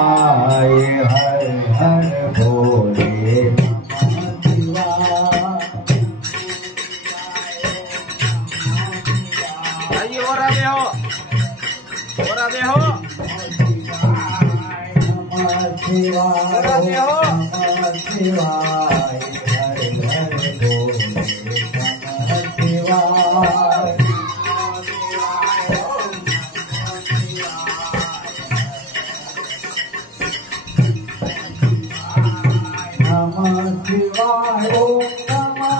शिवाय हर हर भोले नमः शिवाय। आइए और आगे हो, और आगे हो। नमः शिवाय नमः शिवाय हर हर भोले नमः शिवाय। नमः शिवाय ओम नमः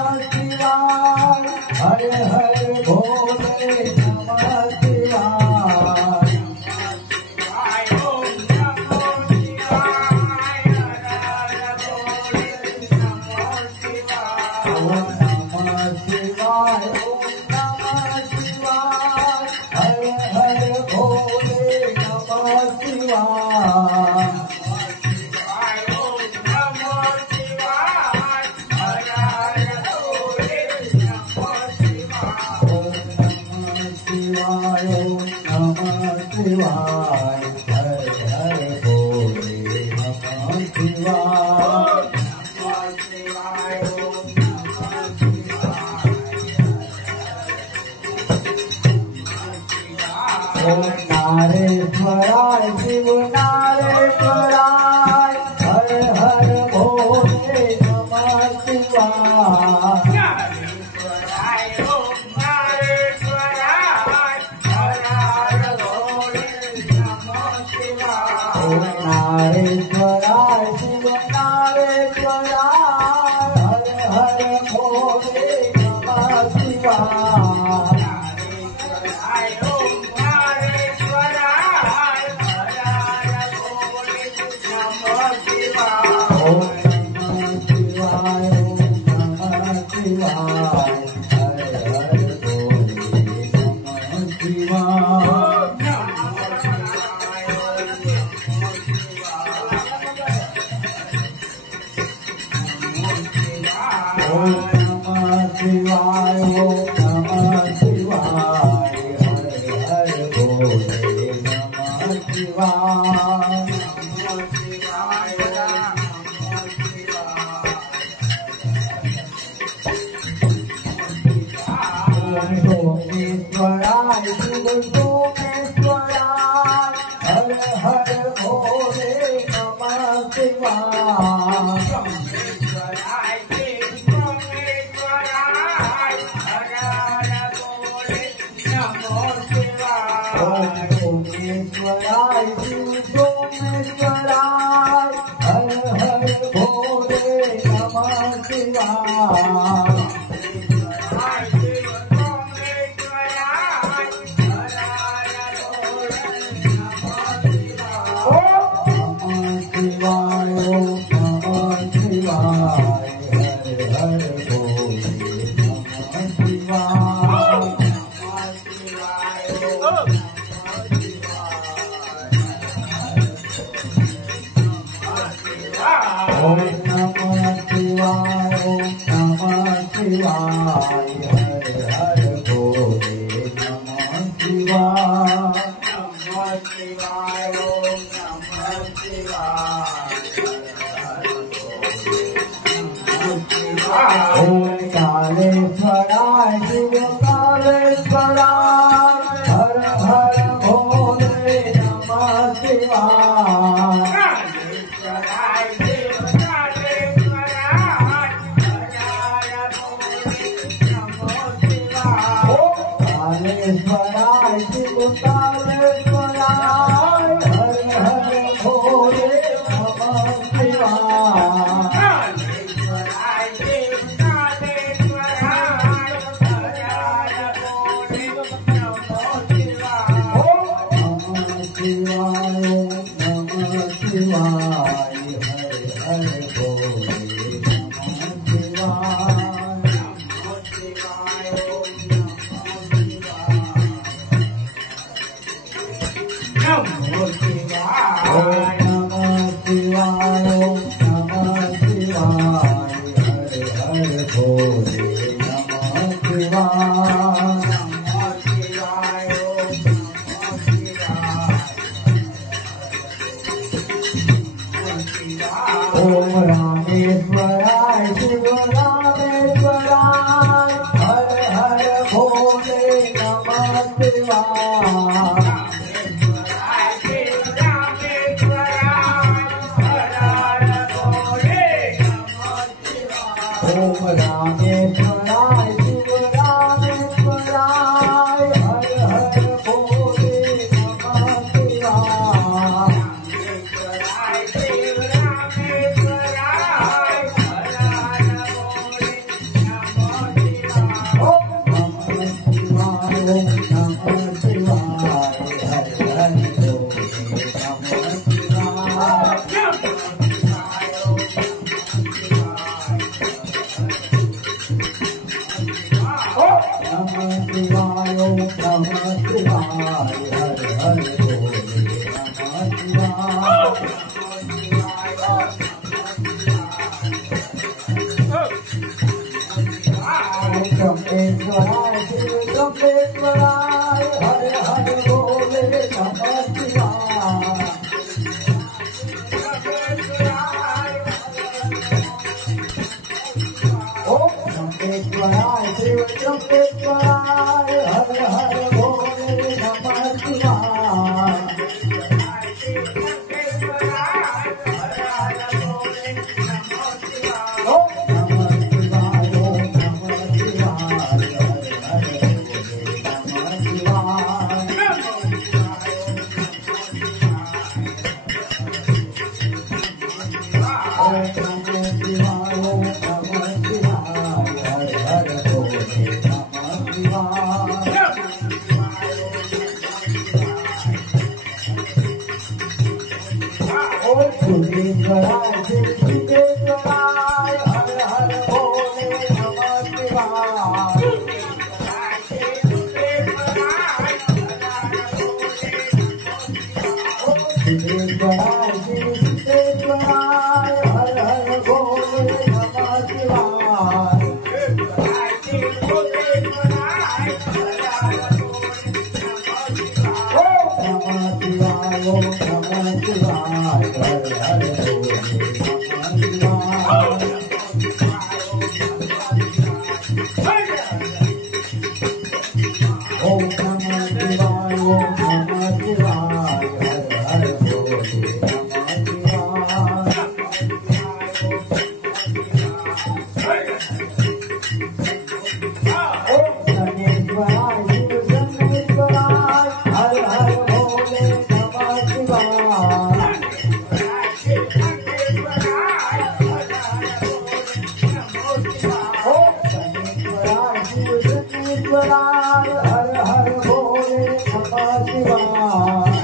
शिवाय हर हर भोले नमः शिवाय। ओम नमो शिवाय, हर हर भोले नमो शिवाय। ओम नमः शिवाय ओम नमः शिवाय हर हर भोले नमः शिवाय। शिवाय ओम नमः शिवाय हर हर भोले नमः शिवाय। ओम नारेश्वराय शिव नारेश्वराय हर हर भोले नमः शिवाय। ओम नारेश्वराय शिव नारेश्वराय हर हर भोले नमः शिवाय। ओम नमः शिवाय ओम नमः शिवाय हर हर भोले नमः शिवाय। ओम नमः शिवाय ओम नमः शिवाय हर हर भोले नमः शिवाय। ओम सोमेश्वराय शिव सोमेश्वराय हर हर भोले नमः शिवाय। ओम सोमेश्वराय शिव सोमेश्वराय हर हर भोले नमः शिवाय। नमः शिवाय ओम नमः शिवाय हर हर भोले नमः शिवाय। ओम नमः शिवाय ओम नमः शिवाय हर हर भोले नमः शिवाय। ओम कालेश्वराय शिव कालेश्वराय हर हर भोले नमः शिवाय। कालेश्वराय शिव कालेश्वराय हर हर भोले नमः शिवाय। नमः शिवाय नमः शिवाय हर हर भोले नमः शिवाय। ओम नमः शिवाय ओम नमः शिवाय हर हर भोले नमः शिवाय। रामेश्वराय शिव रामेश्वराय हर हर भोले नमः शिवाय शिव रामेश्वराय हर हर भोले नमः शिवाय ओम नमः शिवाय नमः शिवाय हर हर भोले नमः शिवाय नमः शिवाय हर हर भोले नमः शिवाय ब्रह्मेश्वराय शिव ब्रह्मेश्वराय हर हर भोले नमः शिवाय ओम ब्रह्मेश्वराय शिव ब्रह्मेश्वराय हर हर भोले नमः शिवाय ओम नमः शिवाय ओम नमः शिवाय हर हर भोले नमः शिवाय ओम नमः शिवाय ओम नमः शिवाय हर हर भोले नमः शिवाय ओम सिद्धेश्वराय शिव सिद्धेश्वराय हर हर भोले नमः शिवाय ओम सिद्धेश्वराय शिव सिद्धेश्वराय हर हर भोले नमः शिवाय ओम नमः शिवाय ओम नमः शिवाय हर हर भोले नमः शिवाय ओम नमः शिवाय ओम नमः शिवाय हर हर भोले नमः शिवाय ओम शनेश्वराय शिव शनेश्वराय हर हर भोले नमः शिवाय ओम शनेश्वराय शिव शनेश्वराय हर हर भोले नमः शिवाय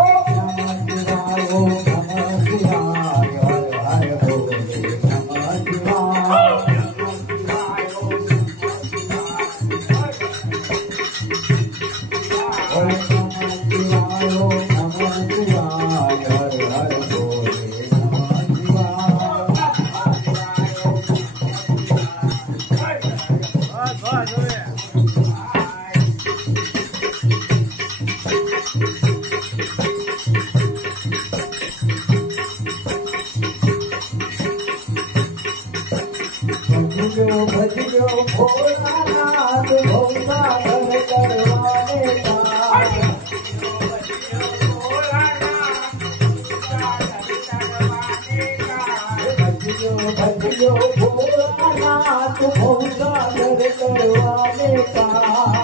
ओम नमः शिवाय ओम नमः शिवाय हर हर भोले नमः शिवाय ओम नमः शिवाय ओम नमः शिवाय हर हर भोले नमः शिवाय भजियो भोलानाथ भोला भर करवाने का भजियो भोलानाथ भोला भर करवाने का